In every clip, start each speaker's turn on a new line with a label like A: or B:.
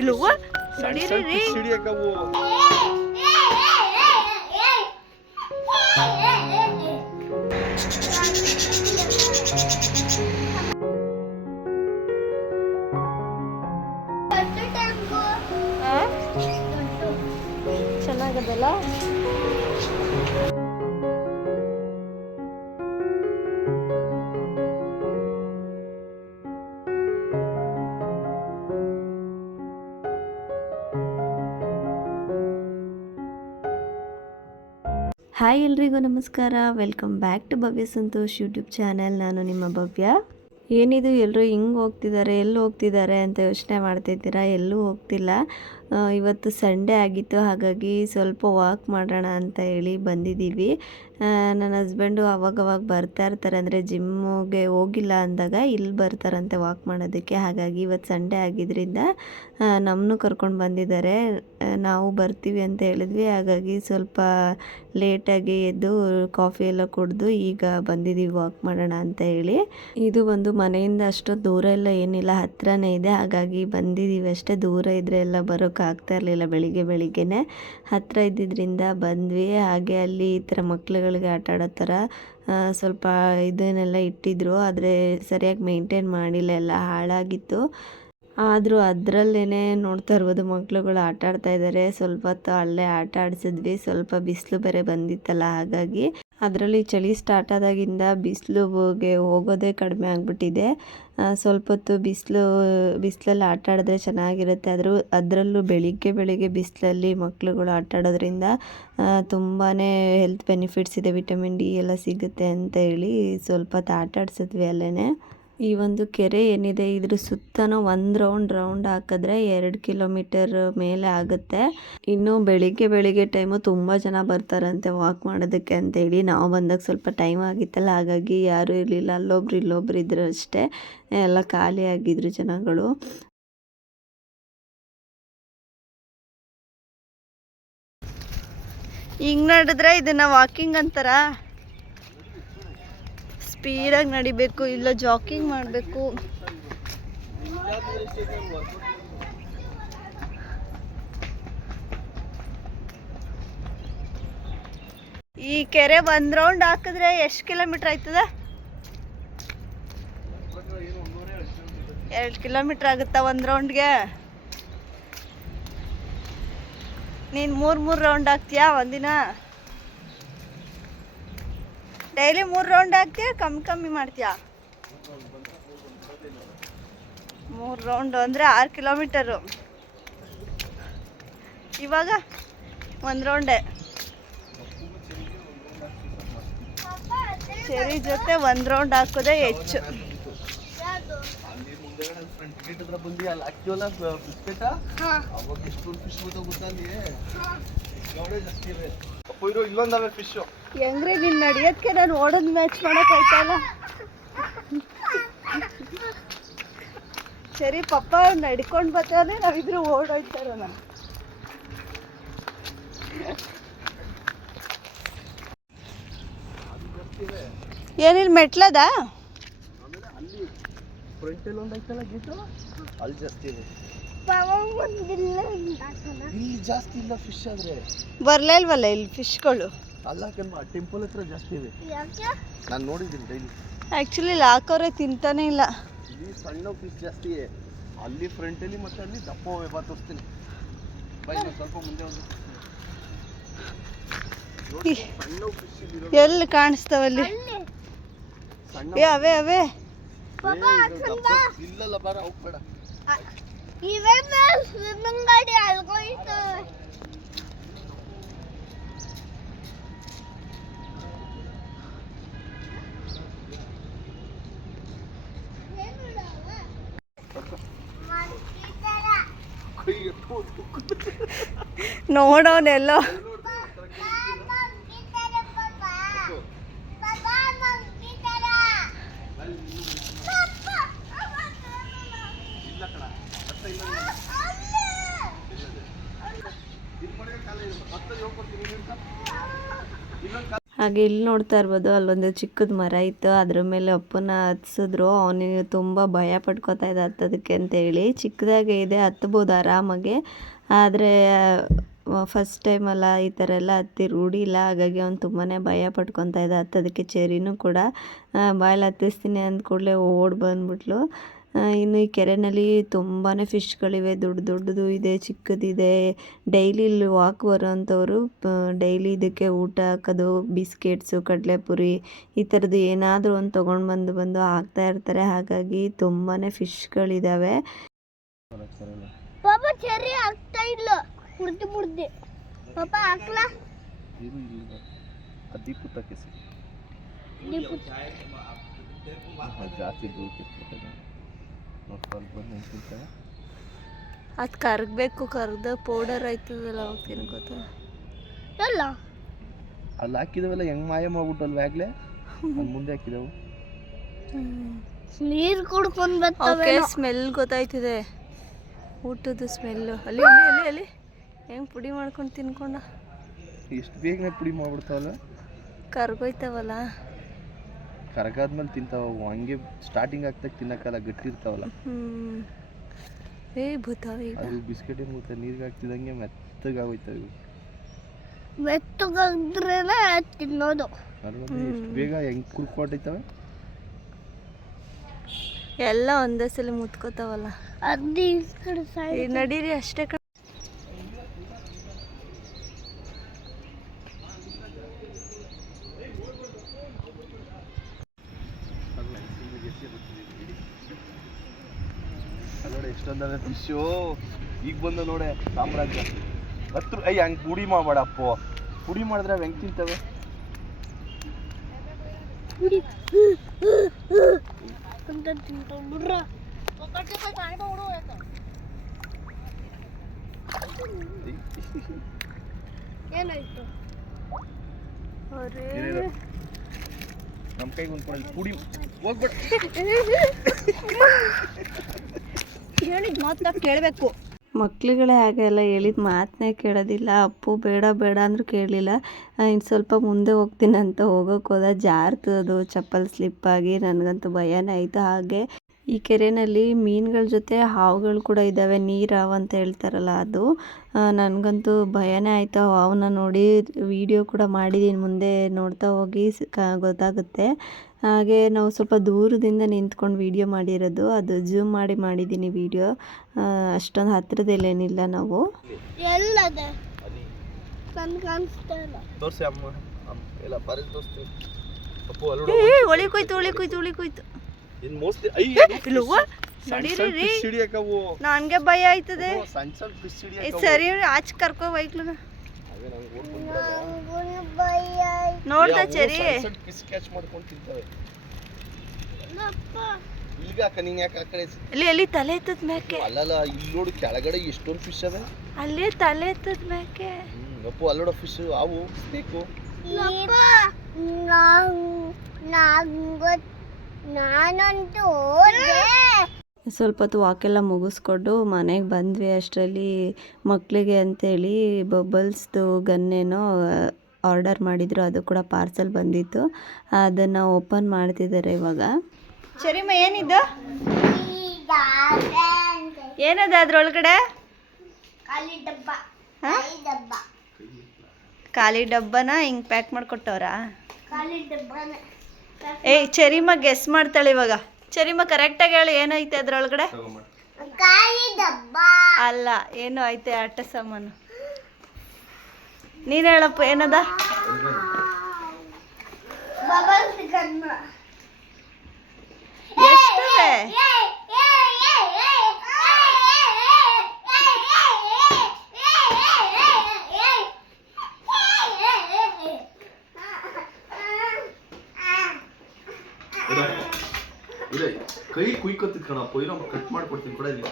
A: ಇಲ್ಲವ್ವ?
B: ಸಣ್ಣ
A: ನಡೀರಿ.
B: ಸಣ್ಣ
A: ರೀ
B: fish ಹಿಡಿಯಕ್ಕವು
A: ಚೆನ್ನಾಗದಲ್ಲ?
C: ಎಲ್ರಿಗೂ ನಮಸ್ಕಾರ. Welcome back to Bhavya Santosh YouTube channel ನಾನು ನಿಮ್ಮ ಭವ್ಯ. ಏನಿದು ಎಲ್ಲರೂ ಹಿಂಗೆ ಹೋಗ್ತಿದ್ದಾರೆ, ಎಲ್ಲಿ ಹೋಗ್ತಿದ್ದಾರೆ ಅಂತ ಯೋಚನೆ ಮಾಡ್ತಿದ್ದೀರಾ ಎಲ್ಲೂ ಹೋಗ್ತಿಲ್ಲ. ಇವತ್ತು ಸಂಡೇ ಆಗಿತ್ತು, ಹಾಗಾಗಿ ಸ್ವಲ್ಪ ವಾಕ್ ಮಾಡೋಣ ಅಂತ ಹೇಳಿ ಬಂದಿದ್ದೀವಿ. ನನ್ನ ಹಸ್ಬೆಂಡು ಅವಾಗವಾಗ ಬರ್ತಾ ಇರ್ತಾರೆ, ಅಂದರೆ ಜಿಮ್ಮಿಗೆ ಹೋಗಿಲ್ಲ ಅಂದಾಗ ಇಲ್ಲಿ ಬರ್ತಾರಂತೆ ವಾಕ್ ಮಾಡೋದಕ್ಕೆ. ಹಾಗಾಗಿ ಇವತ್ತು ಸಂಡೇ ಆಗಿದ್ದರಿಂದ ನಮ್ಮನ್ನು ಕರ್ಕೊಂಡು ಬಂದಿದ್ದಾರೆ. ನಾವು ಬರ್ತೀವಿ ಅಂತ ಹೇಳಿದ್ವಿ. ಹಾಗಾಗಿ ಸ್ವಲ್ಪ ಲೇಟಾಗಿ ಎದ್ದು ಕಾಫಿ ಎಲ್ಲ ಕುಡಿದು ಈಗ ಬಂದಿದ್ದೀವಿ ವಾಕ್ ಮಾಡೋಣ ಅಂತ ಹೇಳಿ. ಇದು ಒಂದು ಮನೆಯಿಂದ ಅಷ್ಟು ದೂರ ಎಲ್ಲ ಏನಿಲ್ಲ ಹತ್ತಿರನೇ ಇದೆ. ಹಾಗಾಗಿ ಬಂದಿದ್ದೀವಿ ಅಷ್ಟೇ, ದೂರ ಇದ್ರೆ ಎಲ್ಲ ಬರೋಕೆ ಆಗ್ತಾ ಇರಲಿಲ್ಲ ಬೆಳಿಗ್ಗೆ ಬೆಳಿಗ್ಗೆನೆ. ಹತ್ತಿರ ಇದ್ದಿದ್ದರಿಂದ ಬಂದ್ವಿ. ಹಾಗೆ ಅಲ್ಲಿ ಈ ಥರ ಮಕ್ಳುಗಳಿಗೆ ಆಟ ಆಡೋ ಥರ ಸ್ವಲ್ಪ ಇದನ್ನೆಲ್ಲ ಇಟ್ಟಿದ್ರು. ಆದರೆ ಸರಿಯಾಗಿ ಮೇಂಟೈನ್ ಮಾಡಿಲ್ಲ. ಎಲ್ಲ ಹಾಳಾಗಿತ್ತು. ಆದರೂ ಅದರಲ್ಲೇ ನೋಡ್ತಾ ಇರ್ಬೋದು ಮಕ್ಳುಗಳು ಆಟ ಆಡ್ತಾ ಇದ್ದಾರೆ ಸ್ವಲ್ಪ ಹೊತ್ತು ಅಲ್ಲೇ ಆಟ ಆಡಿಸಿದ್ವಿ. ಸ್ವಲ್ಪ ಬಿಸಿಲು ಬೇರೆ ಬಂದಿತ್ತಲ್ಲ, ಹಾಗಾಗಿ. ಅದರಲ್ಲಿ ಚಳಿ ಸ್ಟಾರ್ಟ್ ಆದಾಗಿಂದ ಬಿಸಿಲುಗೆ ಹೋಗೋದೇ ಕಡಿಮೆ ಆಗಿಬಿಟ್ಟಿದೆ. ಸ್ವಲ್ಪ ಹೊತ್ತು ಬಿಸಿಲು, ಬಿಸಿಲಲ್ಲಿ ಆಟ ಆಡಿದ್ರೆ ಚೆನ್ನಾಗಿರುತ್ತೆ. ಆದರೂ ಅದರಲ್ಲೂ ಬೆಳಿಗ್ಗೆ ಬೆಳಿಗ್ಗೆ ಬಿಸಿಲಲ್ಲಿ ಮಕ್ಕಳುಗಳು ಆಟ ಆಡೋದ್ರಿಂದ ತುಂಬಾ ಹೆಲ್ತ್ ಬೆನಿಫಿಟ್ಸ್ ಇದೆ ವಿಟಮಿನ್ ಡಿ ಎಲ್ಲ ಸಿಗುತ್ತೆ ಅಂತ ಹೇಳಿ ಸ್ವಲ್ಪ ಹೊತ್ತು ಆಟ ಆಡಿಸಿದ್ವಿ ಅಲ್ಲೇ ಈ ಒಂದು ಕೆರೆ ಏನಿದೆ, ಇದ್ರ ಸುತ್ತನೂ ಒಂದು ರೌಂಡ್ ರೌಂಡ್ ಹಾಕಿದ್ರೆ ಎರಡು ಕಿಲೋಮೀಟರ್ ಮೇಲೆ ಆಗುತ್ತೆ. ಇನ್ನು ಬೆಳಿಗ್ಗೆ ಬೆಳಿಗ್ಗೆ ಟೈಮು ತುಂಬ ಜನ ಬರ್ತಾರಂತೆ ವಾಕ್ ಮಾಡೋದಕ್ಕೆ ಅಂತೇಳಿ. ನಾವು ಬಂದಾಗ ಸ್ವಲ್ಪ ಟೈಮ್ ಆಗಿತ್ತಲ್ಲ, ಹಾಗಾಗಿ ಯಾರೂ ಇರಲಿಲ್ಲ. ಅಲ್ಲೊಬ್ರು ಇಲ್ಲೊಬ್ರು ಇದ್ರು ಅಷ್ಟೇ. ಎಲ್ಲ ಖಾಲಿ ಆಗಿದ್ರು ಜನಗಳು.
A: ಹಿಂಗೆ ನಡೆದ್ರೆ ಇದನ್ನ ವಾಕಿಂಗ್ ಅಂತಾರ? ಸ್ಪೀಡಾಗಿ ನಡಿಬೇಕು, ಇಲ್ಲ ಜಾಕಿಂಗ್ ಮಾಡಬೇಕು. ಈ ಕೆರೆ ಒಂದ್ ರೌಂಡ್ ಹಾಕಿದ್ರೆ ಎಷ್ಟು ಕಿಲೋಮೀಟರ್ ಆಯ್ತದ? ಎರಡು ಕಿಲೋಮೀಟರ್ ಆಗುತ್ತಾ ಒಂದು ರೌಂಡ್ಗೆ ನೀನು ಮೂರು ಮೂರು ರೌಂಡ್ ಹಾಕ್ತೀಯಾ ಒಂದಿನ? ಡೈಲಿ ಮೂರು ರೌಂಡ್ ಹಾಕ್ತೀಯ ಕಮ್ಮಿ ಕಮ್ಮಿ ಮಾಡ್ತೀಯಾ? ಮೂರು ರೌಂಡು ಅಂದರೆ ಆರು ಕಿಲೋಮೀಟರು ಇವಾಗ ಒಂದು ರೌಂಡೇ ಸರಿ ಜೊತೆ ಒಂದು ರೌಂಡ್ ಹಾಕೋದೇ ಹೆಚ್ಚು.
B: ಇಲ್ಲೊಂದವೆ ಫಿಶ್
A: ಹೆಂಗ್ರೆ ನೀನು ನಡೆಯೋದಕ್ಕೆ ನಾನು ಓಡೋದು ಮ್ಯಾಚ್ ಮಾಡೋಕ್ಕಾಯ್ತಲ್ಲ ಸರಿ ಪಪ್ಪ ನಡ್ಕೊಂಡು ಬರ್ತಾನೆ ನಾವಿದ್ರು ಓಡೋಯ್ತಾರ ನಾನು ಏನಿಲ್ಲ ಮೆಟ್ಲದ?
B: ಆಮೇಲೆ ಅಲ್ಲಿ ಫ್ರಂಟ್ ಅಲ್ಲಿ ಒಂದು ಐತಲ್ಲ ಅಲ್ಲಿ ಜಾಸ್ತಿ ಇವೆ ಇಲ್ಲಿ ಜಾಸ್ತಿ ಇಲ್ಲ ಫಿಶ್ ಆದ್ರೆ.
A: ಬರ್ಲೇ ಇಲ್ವಲ್ಲ ಇಲ್ಲಿ ಫಿಶ್ಗಳು
B: ಅಲ್ಲ ಕಣ್ಮ ಟೆಂಪಲ್ ಹತ್ರ ಜಾಸ್ತಿ ಇದೆ. ನಾನು ನೋಡಿದ್ದೀನಿ ಡೈಲಿ
A: ಆ್ಯಕ್ಚುಲಿ ಇಲ್ಲಿ ಹಾಕೋರೆ ತಿಂತಾನೆ ಇಲ್ಲ.
B: ಇಲ್ಲಿ ಸಣ್ಣ ಫಿಶ್ ಜಾಸ್ತಿ ಅಲ್ಲಿ ಫ್ರಂಟಲ್ಲಿ ಮತ್ತೆ ಅಲ್ಲಿ ದಪ್ಪ ವ್ಯಾಪಾರ ತೋರಿಸ್ತೀನಿ. ಬೈ ನೀವು ಸ್ವಲ್ಪ ಮುಂದೆ ಒಂದು ನೋಡಿ, ಸಣ್ಣ ಫಿಶ್
A: ಎಲ್ಲಿ ಕಾಣಿಸ್ತಾವಲ್ಲಿ
B: ಸಣ್ಣ
A: ಏ ಅವೇ ಅವೇ.
B: ಏ, ಇದು ದಪ್ಪ- ಇಲ್ಲಲ್ಲ ಬಾರ ಹೋಗ್ಬೇಡ. ಕೈ ಎತ್ಕೊಂಡು
A: ನೋಡೋನೆಲ್ಲೋ
B: ಇಲ್ಲ ಕಣ ಮತ್ತೆ ಇಲ್ಲ ಇದು ಮಾಡಿದ್ರೆ ಕಾಲ ಇದೆ ಮತ್ತೆ ಹೇಳ್ಕೊಡ್ತೀನಿ ಇನ್ನೊಂದು ಕಾಲ
C: ಹಾಗೆ ಇಲ್ಲಿ ನೋಡ್ತಾ ಇರ್ಬೋದು, ಅಲ್ಲೊಂದು ಚಿಕ್ಕದ ಮರ ಇತ್ತು. ಅದ್ರ ಮೇಲೆ ಅಪ್ಪನ ಹತ್ಸಿದ್ರು. ಅವನಿಗೆ ತುಂಬ ಭಯ ಪಡ್ಕೊತಾ ಇದ್ದ ಹತ್ತೋದಕ್ಕೆ ಅಂತೇಳಿ. ಚಿಕ್ಕದಾಗೆ ಇದೆ, ಹತ್ಬೋದು ಆರಾಮಾಗೆ. ಆದರೆ ಫಸ್ಟ್ ಟೈಮ್ ಅಲ್ಲ ಈ ಥರ ಎಲ್ಲ ಹತ್ತಿ ರೂಢಿ ಇಲ್ಲ ಹಾಗಾಗಿ ಅವ್ನು ತುಂಬಾ ಭಯ ಪಡ್ಕೊತಾ ಇದ್ದ ಹತ್ತೋದಕ್ಕೆ. ಚೇರಿನೂ ಕೂಡ ಬಾಯಲ್ಲಿ ಹತ್ತಿಸ್ತೀನಿ ಅಂದ ಕೂಡಲೇ ಓಡಿ ಬಂದ್ಬಿಟ್ಲು. ಇನ್ನು ಈ ಕೆರೆಯಲ್ಲಿ ತುಂಬಾ ಫಿಶ್ಗಳಿವೆ. ದೊಡ್ಡ ದೊಡ್ಡದು ಇದೆ ಚಿಕ್ಕದಿದೆ. ಡೈಲಿ ಇಲ್ಲಿ ವಾಕ್ ಬರೋವಂಥವ್ರು ಡೈಲಿ ಇದಕ್ಕೆ ಊಟ ಹಾಕೋದು ಬಿಸ್ಕೆಟ್ಸು ಕಡಲೆಪುರಿ ಈ ಥರದ್ದು ಏನಾದರೂ ಒಂದು ತೊಗೊಂಡು ಬಂದು ಬಂದು ಹಾಕ್ತಾ ಇರ್ತಾರೆ. ಹಾಗಾಗಿ ತುಂಬಾ ಫಿಶ್ಗಳಿದ್ದಾವೆ
B: ಜಾಸ್ತಿ
C: ಅದು ಕರಗಬೇಕು ಕರ್ದ ಪೌಡರ್ ಆಯ್ತದಲ್ಲ ಅವಾಗ ತಿನ್ಕೋತ
A: ಎಲ್ಲ.
B: ಅಲ್ಲಿ ಹಾಕಿದವಲ್ಲ ಹೆಂಗ್ ಮಾಯ ಮಾಡ್ಬಿಟ್ಟಲ್ವ ಆಗ್ಲೇ? ಮುಂದೆ ಹಾಕಿದವು.
A: ನೀರ್ ಕುಡ್ಕೊಂಡ್
C: ಓಕೆ
A: ಬರ್ತವೆ
C: ಸ್ಮೆಲ್ ಗೊತ್ತಾಯ್ತಿದೆ. ಊಟದ ಸ್ಮೆಲ್ಲು ಅಲ್ಲಿ ಅಲ್ಲಿ ಅಲ್ಲಿ ಅಲ್ಲಿ. ಹೆಂಗೆ ಪುಡಿ ಮಾಡ್ಕೊಂಡು ತಿನ್ಕೊಂಡ?
B: ಎಷ್ಟು ಬೇಗನೆ ಪುಡಿ ಮಾಡ್ಬಿಡ್ತಾವಲ್ಲ?
C: ಕರ್ಗೋಯ್ತವಲ್ಲ.
B: ಕರಗಾದ್ಮೇಲೆ ತಿಂತಾವ ಅವು ಹಂಗೆ ಸ್ಟಾರ್ಟಿಂಗ್ ಆಗ್ತಾಗ ತಿನ್ನಕ್ಕಲ್ಲ ಗಟ್ಟಿ ಇರ್ತಾವಲ್ಲ.
C: ಹ್ಞೂ ಏ ಭೂತಾವ ಈಗ
B: ಅದು ಬಿಸ್ಕೆಟ್ ಏನು ಗೊತ್ತಾ ನೀರಿಗೆ ಹಾಕ್ತಿದಂಗೆ ಮೆತ್ತಗಾಗೋಯ್ತವೆ ಇವು
A: ಮೆತ್ತಗಾದ್ರೇನೆ ತಿನ್ನೋದು.
B: ಅಲ್ವಾ ಎಷ್ಟು ಬೇಗ ಹೆಂಗ್ ಕುರ್ಕೊಟ್ಟೈತವೆ
C: ಎಲ್ಲ ಒಂದೇ ಸಲ ಮುತ್ಕೋತಾವಲ್ಲ.
A: ಅದು ಈ ಕಡೆ.
C: ಈ ನಡೀರಿ ಅಷ್ಟೇ ಕಣ್
B: ನೋಡಿ ಎಷ್ಟೊಂದವೆ ಈಗ ಬಂದ ನೋಡೆ ಸಾಮ್ರಾಜ್ಯ. ಹತ್ರ ಅಯ್ಯ ಹಂಗೆ ಪುಡಿ ಮಾಡಬೇಡಪ್ಪ. ಪುಡಿ ಮಾಡಿದ್ರೆ ಹೆಂಗೆ ತಿಂತವೆ? ನಮ್ಮ ಕೈಗೆ ಒಂದು ಪುಡಿ ಹೋಗ್ಬೇಡ.
A: ಹೇಳಿದ್ ಮಾತನ್ನ ಕೇಳಬೇಕು.
C: ಮಕ್ಳುಗಳೇ ಹಾಗೆಲ್ಲ ಹೇಳಿದ ಮಾತನ್ನೇ ಕೇಳೋದಿಲ್ಲ. ಅಪ್ಪು ಬೇಡ ಬೇಡ ಅಂದರೂ ಕೇಳಲಿಲ್ಲ. ಇನ್ನು ಸ್ವಲ್ಪ ಮುಂದೆ ಹೋಗ್ತೀನಿ ಅಂತ ಹೋಗೋಕೆ ಹೋದ ಜಾರ್ತದು ಚಪ್ಪಲ್ ಸ್ಲಿಪ್ ಆಗಿ. ನನಗಂತೂ ಭಯನೇ ಆಯಿತು ಹಾಗೆ. ಈ ಕೆರೆಯಲ್ಲಿ ಮೀನುಗಳ ಜೊತೆ ಹಾವುಗಳು ಕೂಡ ಇದ್ದಾವೆ ನೀರು ಹಾವು ಅಂತ ಹೇಳ್ತಾರಲ್ಲ ಅದು. ನನಗಂತೂ ಭಯನೇ ಆಯಿತು ಹಾವನ್ನ ನೋಡಿ. ವಿಡಿಯೋ ಕೂಡ ಮಾಡಿದ್ದೀನಿ ಮುಂದೆ ನೋಡ್ತಾ ಹೋಗಿ ಗೊತ್ತಾಗುತ್ತೆ. ಹಾಗೆ ನಾವು ಸ್ವಲ್ಪ ದೂರದಿಂದ ನಿಂತ್ಕೊಂಡು ವೀಡಿಯೋ ಮಾಡಿರೋದು. ಅದು ಜೂಮ್ ಮಾಡಿ ಮಾಡಿದ್ದೀನಿ ವೀಡಿಯೋ. ಅಷ್ಟೊಂದು ಹತ್ರದಲ್ಲೇನಿಲ್ಲ ನಾವು. ನನ್ಗೆ ಭಯ ಆಯ್ತದೆ. ಸರಿ ಆಚೆ ಕರ್ಕೊ ಬೈಕ್ಲನ ನೋಡ್ದ ಚೆರಿ.
B: ಕ್ಯಾಚ್ ಮಾಡ್ಕೊಂಡು ತಿಂತವೆ. ನೀನ್ ಯಾಕೆ ಆ ಕಡೆ
C: ಇಲ್ಲಿ ತಲೆ ಎತ್ತದ ಮ್ಯಾಕೆ.
B: ಅಲ್ಲಲ್ಲ ಇಲ್ಲಿ ನೋಡು ಕೆಳಗಡೆ ಎಷ್ಟೊಂದು ಫಿಶ್ ಅವೆ.
C: ಅಲ್ಲೇ ತಲೆ ಎತ್ತದ ಮ್ಯಾಕೆ.
B: ಅಪ್ಪು ಅಲ್ಲೋಡ ಫಿಶ್ ಅವು ಸ್ನೇಕು
A: ನಾನಂತೂ
C: ಸ್ವಲ್ಪ ಹೊತ್ತು ವಾಕೆಲ್ಲ ಮುಗಿಸ್ಕೊಂಡು ಮನೆಗೆ ಬಂದ್ವಿ ಅಷ್ಟರಲ್ಲಿ. ಮಕ್ಕಳಿಗೆ ಅಂತೇಳಿ ಬಬಲ್ಸ್ದು ಗನ್ನೇನೋ ಆರ್ಡರ್ ಮಾಡಿದ್ರು. ಅದು ಕೂಡ ಪಾರ್ಸಲ್ ಬಂದಿತ್ತು. ಅದನ್ನು ಓಪನ್ ಮಾಡ್ತಿದ್ದಾರೆ ಇವಾಗ. ಸರಿಮ್ಮ ಏನಿದ್ದು ಏನದ ಅದ್ರೊಳಗಡೆ?
A: ಖಾಲಿ
C: ಡಬ್ಬನ ಹಿಂಗೆ ಪ್ಯಾಕ್ ಮಾಡಿಕೊಟ್ಟವ್ರಾ?
A: ಏ ಡಬ್ಬನೇ.
C: ಏಯ್ ಚರಿಮ ಗೆಸ್ ಮಾಡ್ತಾಳೆ ಇವಾಗ. ಚರಿಮ ಕರೆಕ್ಟಾಗಿ ಹೇಳು, ಏನೈತೆ ಅದ್ರೊಳಗಡೆ? ಅಲ್ಲ, ಏನು ಐತೆ ಆಟ ಸಾಮಾನು. ನೀನು ಹೇಳಪ್ಪ, ಏನದ?
A: ಗನ್ನ
C: ಎಷ್ಟವೆ
B: ಇದೆ ಕೈ ಕಣಪ್ಪ, ಇರೋ ಕಟ್ ಮಾಡ್ಕೊಡ್ತೀನಿ ಕೂಡ ಇಲ್ಲಿ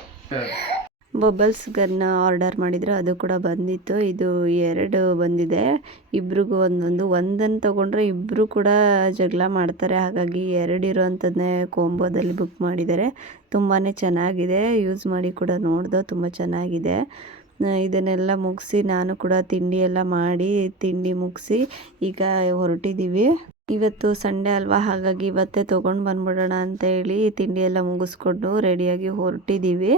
C: ಬಬಲ್ಸ್ ಗನ್ನ ಆರ್ಡರ್ ಮಾಡಿದ್ರು, ಅದು ಕೂಡ ಬಂದಿತ್ತು. ಇದು ಎರಡು ಬಂದಿದೆ. ಇಬ್ರಿಗೂ ಒಂದೊಂದು. ಒಂದನ್ನು ತೊಗೊಂಡ್ರೆ ಇಬ್ಬರು ಕೂಡ ಜಗಳ ಮಾಡ್ತಾರೆ. ಹಾಗಾಗಿ ಎರಡು ಇರೋವಂಥದ್ದನ್ನೇ ಕೋಂಬೋದಲ್ಲಿ ಬುಕ್ ಮಾಡಿದ್ದಾರೆ. ತುಂಬಾ ಚೆನ್ನಾಗಿದೆ. ಯೂಸ್ ಮಾಡಿ ಕೂಡ ನೋಡ್ದು ತುಂಬ ಚೆನ್ನಾಗಿದೆ. ಇದನ್ನೆಲ್ಲ ಮುಗಿಸಿ ನಾನು ಕೂಡ ತಿಂಡಿ ಎಲ್ಲ ಮಾಡಿ ತಿಂಡಿ ಮುಗಿಸಿ ಈಗ ಹೊರಟಿದ್ದೀವಿ ಇವತ್ತು ಸಂಡೇ ಅಲ್ವಾ? ಹಾಗಾಗಿ ಇವತ್ತೇ ತೊಗೊಂಡು ಬಂದ್ಬಿಡೋಣ ಅಂತ ಹೇಳಿ ತಿಂಡಿ ಎಲ್ಲ ಮುಗಿಸ್ಕೊಂಡು ರೆಡಿಯಾಗಿ ಹೊರಟಿದ್ದೀವಿ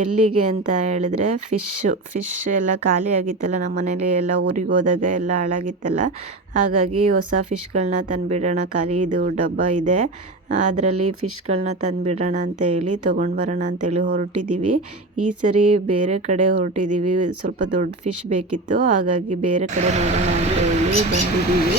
C: ಎಲ್ಲಿಗೆ ಅಂತ ಹೇಳಿದ್ರೆ ಫಿಶ್ಶು ಫಿಶ್ ಎಲ್ಲ ಖಾಲಿ ಆಗಿತ್ತಲ್ಲ ನಮ್ಮ ಮನೇಲಿ, ಎಲ್ಲ ಊರಿಗೆ ಹೋದಾಗ ಎಲ್ಲ ಹಾಳಾಗಿತ್ತಲ್ಲ. ಹಾಗಾಗಿ ಹೊಸ ಫಿಶ್ಗಳನ್ನ ತಂದುಬಿಡೋಣ. ಖಾಲಿ ಇದು ಡಬ್ಬ ಇದೆ. ಅದರಲ್ಲಿ ಫಿಶ್ಗಳನ್ನ ತಂದುಬಿಡೋಣ ಅಂತ ಹೇಳಿ ತೊಗೊಂಡು ಬರೋಣ ಅಂತೇಳಿ ಹೊರಟಿದ್ದೀವಿ ಈ ಸರಿ ಬೇರೆ ಕಡೆ ಹೊರಟಿದ್ದೀವಿ ಸ್ವಲ್ಪ ದೊಡ್ಡ ಫಿಶ್ ಬೇಕಿತ್ತು. ಹಾಗಾಗಿ ಬೇರೆ ಕಡೆ ನೋಡೋಣ ಅಂತ ಹೇಳಿ ಬಂದಿದ್ದೀವಿ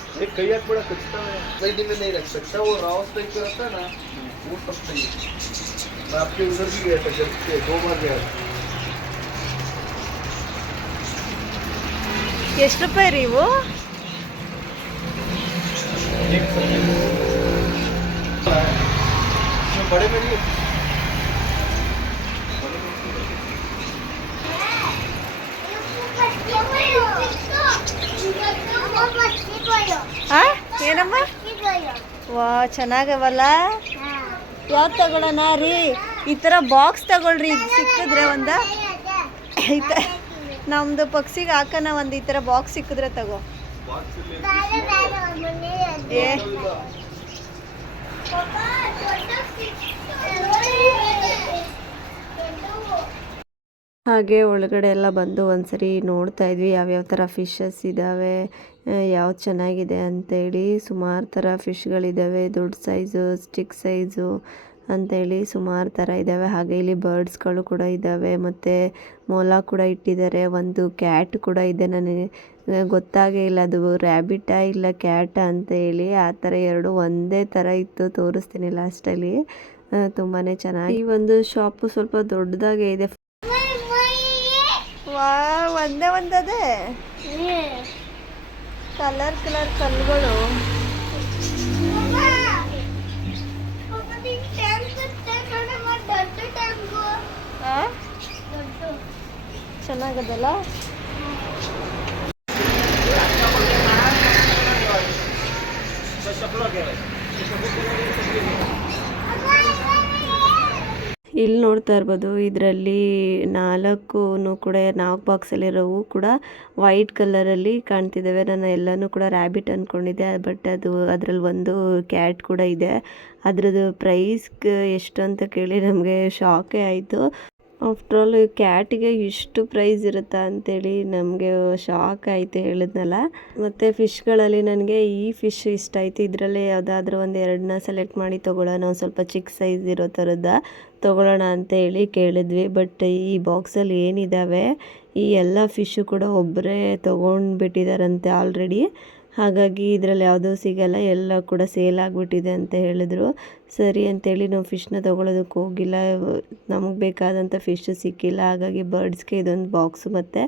B: एक कई हाथ बड़ा कच्चा है कई दिन में नहीं रख सकता वो रावस टाइप का रहता है ना वो सब सही है मैं आपके उधर भी गया था जब से दो बार गया था
A: ಎಷ್ಟು ರೂಪಾಯಿ ರೀ ಇವು
B: इसमें बड़े में नहीं
A: ಆ ಏನಮ್ಮ? ವಾ, ಚೆನ್ನಾಗವಲ್ಲ? ಯಾವ್ದು ತಗೊಳ್ಳೋಣ ರೀ? ಈ ಥರ ಬಾಕ್ಸ್ ತಗೊಳ್ರಿ, ಇದು ಸಿಕ್ಕಿದ್ರೆ ಒಂದು. ಈ ನಮ್ದು ಪಕ್ಷಿಗೆ ಹಾಕೋಣ ಒಂದು ಈ ಥರ ಬಾಕ್ಸ್ ಸಿಕ್ಕಿದ್ರೆ ತಗೋ. ಏ.
C: ಹಾಗೆ ಒಳಗಡೆ ಎಲ್ಲ ಬಂದು ಒಂದ್ಸರಿ ನೋಡ್ತಾ ಇದ್ವಿ ಯಾವ್ಯಾವ ಥರ ಫಿಶಸ್ ಇದ್ದಾವೆ ಯಾವ್ದು ಚೆನ್ನಾಗಿದೆ ಅಂತೇಳಿ ಸುಮಾರು ಥರ ಫಿಶ್ಗಳಿದ್ದಾವೆ ದೊಡ್ಡ ಸೈಜು ಸ್ಟಿಕ್ ಸೈಜು ಅಂತೇಳಿ ಸುಮಾರು ಥರ ಇದ್ದಾವೆ ಹಾಗೆ ಇಲ್ಲಿ ಬರ್ಡ್ಸ್ಗಳು ಕೂಡ ಇದ್ದಾವೆ ಮತ್ತು ಮೊಲ ಕೂಡ ಇಟ್ಟಿದ್ದಾರೆ ಒಂದು ಕ್ಯಾಟ್ ಕೂಡ ಇದೆ ನನಗೆ. ಗೊತ್ತಾಗೇ ಇಲ್ಲ ಅದು ರ್ಯಾಬಿಟಾ ಇಲ್ಲ ಕ್ಯಾಟಾ ಅಂತ ಹೇಳಿ ಆ ಥರ ಎರಡು ಒಂದೇ ಥರ ಇತ್ತು ತೋರಿಸ್ತೀನಿ ಲಾಸ್ಟಲ್ಲಿ ತುಂಬಾ ಚೆನ್ನಾಗಿ. ಈ ಒಂದು ಶಾಪು ಸ್ವಲ್ಪ ದೊಡ್ಡದಾಗೆ ಇದೆ.
A: ಒಂದೇ ಒಂದದೇ? ಕಲರ್ ಕಲರ್ ಕಲ್ಲುಗಳು? ಚೆನ್ನಾಗದಲ್ಲ
C: ಇಲ್ಲಿ ನೋಡ್ತಾ ಇರ್ಬೋದು, ಇದರಲ್ಲಿ ನಾಲ್ಕು ಕೂಡ ನಾಲ್ಕು ಬಾಕ್ಸಲ್ಲಿರೋವು ಕೂಡ ವೈಟ್ ಕಲರಲ್ಲಿ ಕಾಣ್ತಿದ್ದಾವೆ ನಾನು ಎಲ್ಲನೂ ಕೂಡ ರ್ಯಾಬಿಟ್ ಅಂದ್ಕೊಂಡಿದ್ದೆ ಬಟ್ ಅದು ಅದರಲ್ಲಿ ಒಂದು ಕ್ಯಾಟ್ ಕೂಡ ಇದೆ. ಅದರದ್ದು ಪ್ರೈಸ್ ಎಷ್ಟು ಅಂತ ಕೇಳಿ ನಮಗೆ ಶಾಕೇ ಆಯಿತು. ಆಫ್ಟರ್ ಆಲ್ ಕ್ಯಾಟಿಗೆ ಇಷ್ಟು ಪ್ರೈಸ್ ಇರುತ್ತಾ ಅಂತೇಳಿ ನಮಗೆ ಶಾಕ್ ಆಯಿತು ಹೇಳಿದ್ನಲ್ಲ. ಮತ್ತು ಫಿಶ್ಗಳಲ್ಲಿ ನನಗೆ ಈ ಫಿಶ್ ಇಷ್ಟ ಆಯಿತು. ಇದರಲ್ಲೇ ಯಾವುದಾದ್ರೂ ಒಂದು ಎರಡನ್ನ ಸೆಲೆಕ್ಟ್ ಮಾಡಿ ತೊಗೊಳ್ಳೋಣ, ಒಂದು ಸ್ವಲ್ಪ ಚಿಕ್ಕ ಸೈಜ್ ಇರೋ ಥರದ ತೊಗೊಳ್ಳೋಣ ಅಂತ ಹೇಳಿ ಕೇಳಿದ್ವಿ. ಬಟ್ ಈ ಬಾಕ್ಸಲ್ಲಿ ಏನಿದ್ದಾವೆ ಈ ಎಲ್ಲ ಫಿಶ್ಶು ಕೂಡ ಒಬ್ಬರೇ ತೊಗೊಂಡ್ಬಿಟ್ಟಿದ್ದಾರಂತೆ ಆಲ್ರೆಡಿ ಹಾಗಾಗಿ ಇದರಲ್ಲಿ ಯಾವುದೂ ಸಿಗಲ್ಲ, ಎಲ್ಲ ಕೂಡ ಸೇಲ್ ಆಗಿಬಿಟ್ಟಿದೆ ಅಂತ ಹೇಳಿದ್ರು. ಸರಿ ಅಂತೇಳಿ ನಾವು ಫಿಶ್ನ ತೊಗೊಳೋದಕ್ಕೆ ಹೋಗಿಲ್ಲ. ನಮಗೆ ಬೇಕಾದಂಥ ಫಿಶ್ ಸಿಕ್ಕಿಲ್ಲ. ಹಾಗಾಗಿ ಬರ್ಡ್ಸ್ಗೆ ಇದೊಂದು ಬಾಕ್ಸು ಮತ್ತು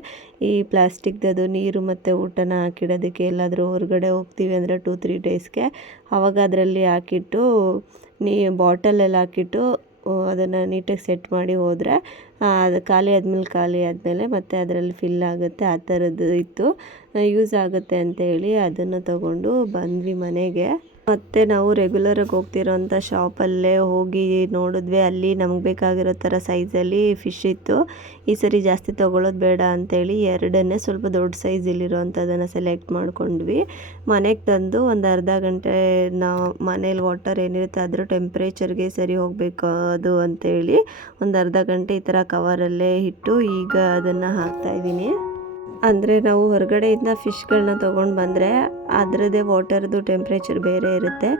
C: ಈ ಪ್ಲಾಸ್ಟಿಕ್ದದು ನೀರು ಮತ್ತು ಊಟನ ಹಾಕಿಡೋದಕ್ಕೆ ಎಲ್ಲಾದರೂ ಹೊರಗಡೆ ಹೋಗ್ತೀವಿ ಅಂದರೆ ಟೂ ತ್ರೀ ಡೇಸ್ಗೆ ಆವಾಗ ಅದರಲ್ಲಿ ಹಾಕಿಟ್ಟು, ನೀ ಬಾಟಲಲ್ಲಿ ಹಾಕಿಟ್ಟು ಅದನ್ನು ನೀಟಾಗಿ ಸೆಟ್ ಮಾಡಿ ಹೋದರೆ ಅದು ಖಾಲಿ ಆದಮೇಲೆ ಖಾಲಿ ಆದಮೇಲೆ ಮತ್ತೆ ಅದರಲ್ಲಿ ಫಿಲ್ ಆಗುತ್ತೆ, ಆ ಥರದ್ದು ಇತ್ತು. ಯೂಸ್ ಆಗುತ್ತೆ ಅಂತ ಹೇಳಿ ಅದನ್ನು ತಗೊಂಡು ಬಂದ್ವಿ ಮನೆಗೆ. ಮತ್ತು ನಾವು ರೆಗ್ಯುಲರಾಗಿ ಹೋಗ್ತಿರೋಂಥ ಶಾಪಲ್ಲೇ ಹೋಗಿ ನೋಡಿದ್ವಿ. ಅಲ್ಲಿ ನಮ್ಗೆ ಬೇಕಾಗಿರೋ ಥರ ಸೈಜಲ್ಲಿ ಫಿಶ್ ಇತ್ತು. ಈ ಸರಿ ಜಾಸ್ತಿ ತಗೊಳ್ಳೋದು ಬೇಡ ಅಂತೇಳಿ ಎರಡನ್ನೇ ಸ್ವಲ್ಪ ದೊಡ್ಡ ಸೈಜಲ್ಲಿರೋವಂಥದ್ದನ್ನು ಸೆಲೆಕ್ಟ್ ಮಾಡ್ಕೊಂಡ್ವಿ. ಮನೆಗೆ ತಂದು ಒಂದು ಅರ್ಧ ಗಂಟೆ ನಾವು ಮನೇಲಿ ವಾಟರ್ ಏನಿರುತ್ತೆ ಅದ್ರ ಟೆಂಪ್ರೇಚರ್ಗೆ ಸರಿ ಹೋಗಬೇಕು ಅದು ಅಂತೇಳಿ ಒಂದು ಅರ್ಧ ಗಂಟೆ ಈ ಥರ ಕವರಲ್ಲೇ ಇಟ್ಟು ಈಗ ಅದನ್ನು ಹಾಕ್ತಾಯಿದ್ದೀನಿ ಅಂದರೆ ನಾವು ಹೊರಗಡೆಯಿಂದ ಫಿಶ್ಗಳನ್ನ ತೊಗೊಂಡು ಬಂದರೆ ಅದರದ್ದೇ ವಾಟರ್ದು ಟೆಂಪ್ರೇಚರ್ ಬೇರೆ ಇರುತ್ತೆ.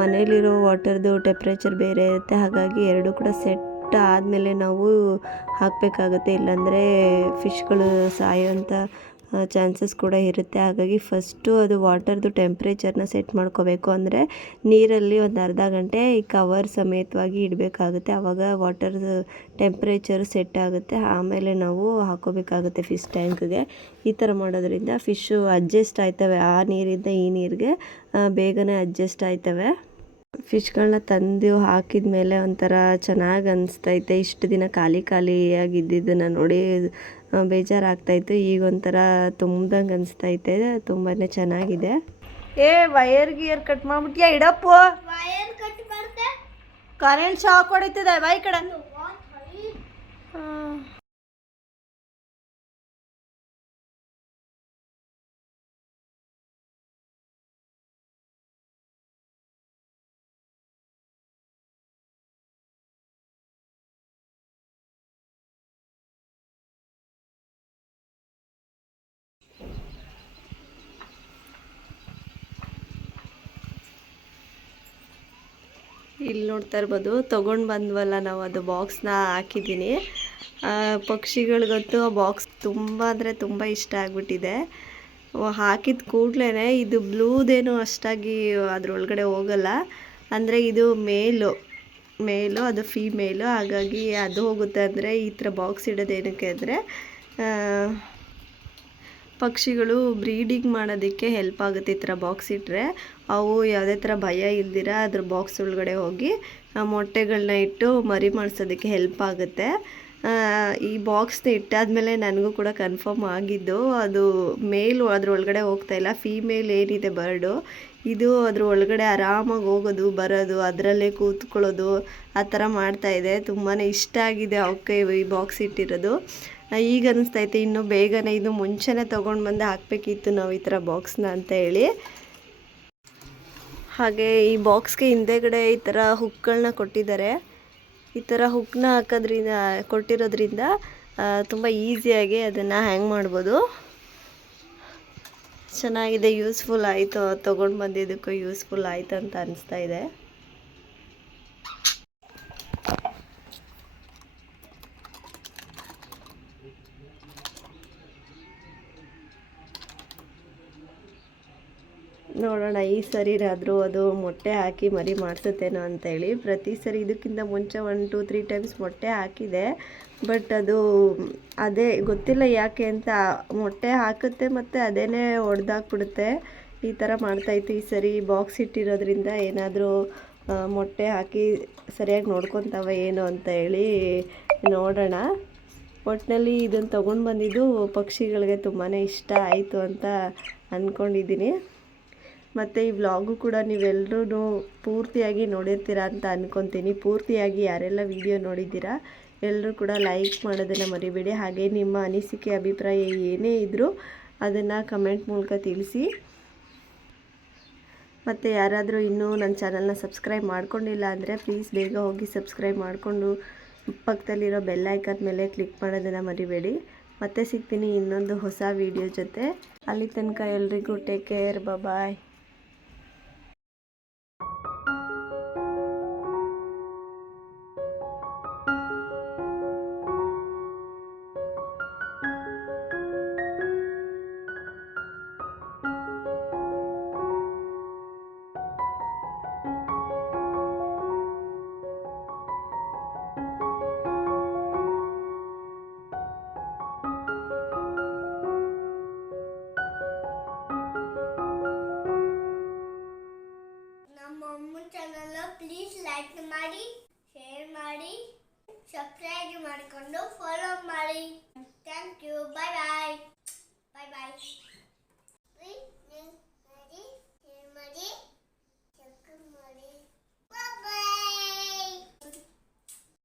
C: ಮನೇಲಿರೋ ವಾಟರ್ದು ಟೆಂಪ್ರೇಚರ್ ಬೇರೆ ಇರುತ್ತೆ. ಹಾಗಾಗಿ ಎರಡೂ ಕೂಡ ಸೆಟ್ ಆದಮೇಲೆ ನಾವು ಹಾಕಬೇಕಾಗುತ್ತೆ. ಇಲ್ಲಾಂದರೆ ಫಿಶ್ಗಳು ಸಾಯೋಂಥ ಚಾನ್ಸಸ್ ಕೂಡ ಇರುತ್ತೆ. ಹಾಗಾಗಿ ಫಸ್ಟು ಅದು ವಾಟರ್ದು ಟೆಂಪ್ರೇಚರ್ನ ಸೆಟ್ ಮಾಡ್ಕೋಬೇಕು ಅಂದರೆ ನೀರಲ್ಲಿ ಒಂದು ಅರ್ಧ ಗಂಟೆ ಈ ಕವರ್ ಸಮೇತವಾಗಿ ಇಡಬೇಕಾಗುತ್ತೆ. ಆವಾಗ ವಾಟರ್ ಟೆಂಪ್ರೇಚರ್ ಸೆಟ್ ಆಗುತ್ತೆ. ಆಮೇಲೆ ನಾವು ಹಾಕೋಬೇಕಾಗುತ್ತೆ ಫಿಶ್ ಟ್ಯಾಂಕ್ಗೆ ಈ ಥರ ಮಾಡೋದ್ರಿಂದ ಫಿಶ್ಶು ಅಡ್ಜಸ್ಟ್ ಆಯ್ತವೆ. ಆ ನೀರಿಂದ ಈ ನೀರಿಗೆ ಬೇಗನೆ ಅಡ್ಜಸ್ಟ್ ಆಯ್ತವೆ. ಫಿಶ್ಗಳನ್ನ ತಂದು ಹಾಕಿದ ಮೇಲೆ ಒಂಥರ ಚೆನ್ನಾಗಿ ಅನಿಸ್ತೈತೆ. ಇಷ್ಟು ದಿನ ಖಾಲಿ ಖಾಲಿಯಾಗಿದ್ದಿದ್ದನ್ನು ನೋಡಿ ಬೇಜಾರಾಗ್ತಾಯಿತ್ತು. ಈಗ ಒಂಥರ ತುಂಬ್ದಂಗೆ ಅನಿಸ್ತೈತೆ ತುಂಬಾ ಚೆನ್ನಾಗಿದೆ.
A: ಏ ವೈರ್ ಗಿಯರ್ ಕಟ್ ಮಾಡ್ಬಿಟ್ಯಾ? ಇಡಪ್ಪು. ಕರೆಂಟ್ ಶಾಕ್ ಹೊಡಿತದೆ. ಬೈ ಕಡೆ.
C: ಇಲ್ಲಿ ನೋಡ್ತಾ ಇರ್ಬೋದು, ತೊಗೊಂಡು ಬಂದ್ವಲ್ಲ ನಾವು ಅದು ಬಾಕ್ಸ್ನ ಹಾಕಿದ್ದೀನಿ. ಪಕ್ಷಿಗಳಿಗಂತೂ ಆ ಬಾಕ್ಸ್ ತುಂಬ ಅಂದರೆ ತುಂಬ ಇಷ್ಟ ಆಗಿಬಿಟ್ಟಿದೆ. ಹಾಕಿದ ಕೂಡಲೇ ಇದು ಬ್ಲೂದೇನು ಅಷ್ಟಾಗಿ ಅದರೊಳಗಡೆ ಹೋಗಲ್ಲ. ಅಂದರೆ ಇದು ಮೇಲು ಮೇಲು, ಅದು ಫೀಮೇಲು, ಹಾಗಾಗಿ ಅದು ಹೋಗುತ್ತೆ ಅಂದರೆ ಈ ಥರ ಬಾಕ್ಸ್ ಇಡೋದೇನಕ್ಕೆ ಅಂದರೆ ಪಕ್ಷಿಗಳು ಬ್ರೀಡಿಂಗ್ ಮಾಡೋದಕ್ಕೆ ಹೆಲ್ಪ್ ಆಗುತ್ತೆ ಈ ಥರ ಬಾಕ್ಸ್ ಇಟ್ಟರೆ ಅವು ಯಾವುದೇ ಥರ ಭಯ ಇಲ್ದಿರ ಅದ್ರ ಬಾಕ್ಸ್ ಒಳಗಡೆ ಹೋಗಿ ಮೊಟ್ಟೆಗಳನ್ನ ಇಟ್ಟು ಮರಿ ಮಾಡಿಸೋದಕ್ಕೆ ಹೆಲ್ಪ್ ಆಗುತ್ತೆ. ಈ ಬಾಕ್ಸ್ನ ಇಟ್ಟಾದ್ಮೇಲೆ ನನಗೂ ಕೂಡ ಕನ್ಫರ್ಮ್ ಆಗಿದ್ದು ಅದು ಮೇಲ್ ಅದ್ರೊಳಗಡೆ ಹೋಗ್ತಾ ಇಲ್ಲ. ಫೀಮೇಲ್ ಏನಿದೆ ಬರ್ಡು ಇದು ಅದ್ರ ಒಳಗಡೆ ಆರಾಮಾಗಿ ಹೋಗೋದು, ಬರೋದು, ಅದರಲ್ಲೇ ಕೂತ್ಕೊಳ್ಳೋದು, ಆ ಥರ ಮಾಡ್ತಾ ಇದೆ. ತುಂಬಾ ಇಷ್ಟ ಆಗಿದೆ ಅವಕ್ಕೆ ಈ ಬಾಕ್ಸ್ ಇಟ್ಟಿರೋದು. ಈಗ ಅನಿಸ್ತೈತೆ, ಇನ್ನು ಬೇಗನೆ ಇದು ಮುಂಚೆನೇ ತೊಗೊಂಡು ಬಂದು ಹಾಕಬೇಕಿತ್ತು ನಾವು ಈ ಥರ ಬಾಕ್ಸ್ನ ಅಂತ ಹೇಳಿ. ಹಾಗೆ ಈ ಬಾಕ್ಸ್ಗೆ ಹಿಂದೆಗಡೆ ಈ ಥರ ಹುಕ್ಗಳನ್ನ ಕೊಟ್ಟಿದ್ದಾರೆ. ಈ ಥರ ಹುಕ್ನ ಹಾಕೋದ್ರಿಂದ, ಕೊಟ್ಟಿರೋದ್ರಿಂದ ತುಂಬ ಈಸಿಯಾಗಿ ಅದನ್ನು ಹ್ಯಾಂಗ್ ಮಾಡ್ಬೋದು. ಚೆನ್ನಾಗಿದೆ, ಯೂಸ್ಫುಲ್ ಆಯಿತು, ತೊಗೊಂಡು ಬಂದಿದ್ದಕ್ಕೂ ಯೂಸ್ಫುಲ್ ಆಯಿತು ಅಂತ ಅನಿಸ್ತಾ ಇದೆ. ನೋಡೋಣ, ಈ ಸರಿನಾದರೂ ಅದು ಮೊಟ್ಟೆ ಹಾಕಿ ಮರಿ ಮಾಡಿಸುತ್ತೇನೋ ಅಂತೇಳಿ. ಪ್ರತಿ ಸರಿ ಇದಕ್ಕಿಂತ ಮುಂಚೆ ಒನ್ ಟು ತ್ರೀ ಟೈಮ್ಸ್ ಮೊಟ್ಟೆ ಹಾಕಿದೆ. ಬಟ್ ಅದು ಅದೇ ಗೊತ್ತಿಲ್ಲ ಯಾಕೆ ಅಂತ. ಮೊಟ್ಟೆ ಹಾಕುತ್ತೆ ಮತ್ತು ಅದೇನೇ ಒಡೆದಾಕ್ಬಿಡುತ್ತೆ. ಈ ಥರ ಮಾಡ್ತಾಯಿತ್ತು ಈ ಸರಿ. ಬಾಕ್ಸ್ ಇಟ್ಟಿರೋದ್ರಿಂದ ಏನಾದರೂ ಮೊಟ್ಟೆ ಹಾಕಿ ಸರಿಯಾಗಿ ನೋಡ್ಕೊತಾವ ಏನು ಅಂತ ಹೇಳಿ ನೋಡೋಣ. ಒಟ್ಟಿನಲ್ಲಿ ಇದನ್ನು ತೊಗೊಂಡು ಬಂದಿದ್ದು ಪಕ್ಷಿಗಳಿಗೆ ತುಂಬಾ ಇಷ್ಟ ಆಯಿತು ಅಂತ ಅಂದ್ಕೊಂಡಿದ್ದೀನಿ ಮತ್ತು ಈ ವ್ಲಾಗು ಕೂಡ ನೀವೆಲ್ಲರೂ ಪೂರ್ತಿಯಾಗಿ ನೋಡಿರ್ತೀರ ಅಂತ ಅಂದ್ಕೊತೀನಿ ಪೂರ್ತಿಯಾಗಿ ಯಾರೆಲ್ಲ ವಿಡಿಯೋ ನೋಡಿದ್ದೀರಾ ಎಲ್ಲರೂ ಕೂಡ ಲೈಕ್ ಮಾಡೋದನ್ನು ಮರಿಬೇಡಿ. ಹಾಗೆ ನಿಮ್ಮ ಅನಿಸಿಕೆ, ಅಭಿಪ್ರಾಯ ಏನೇ ಇದ್ದರೂ ಅದನ್ನು ಕಮೆಂಟ್ ಮೂಲಕ ತಿಳಿಸಿ. ಮತ್ತು ಯಾರಾದರೂ ಇನ್ನೂ ನನ್ನ ಚಾನಲ್ನ ಸಬ್ಸ್ಕ್ರೈಬ್ ಮಾಡ್ಕೊಂಡಿಲ್ಲ ಅಂದರೆ ಪ್ಲೀಸ್ ಬೇಗ ಹೋಗಿ ಸಬ್ಸ್ಕ್ರೈಬ್ ಮಾಡಿಕೊಂಡು ಪಕ್ಕದಲ್ಲಿರೋ ಬೆಲ್ ಐಕನ್ ಮೇಲೆ ಕ್ಲಿಕ್ ಮಾಡೋದನ್ನು ಮರಿಬೇಡಿ. ಮತ್ತೆ ಸಿಗ್ತೀನಿ ಇನ್ನೊಂದು ಹೊಸ ವಿಡಿಯೋ ಜೊತೆ. ಅಲ್ಲಿ ತನಕ ಎಲ್ರಿಗೂ ಟೇಕ್ ಕೇರ್
D: ಬಾಯ್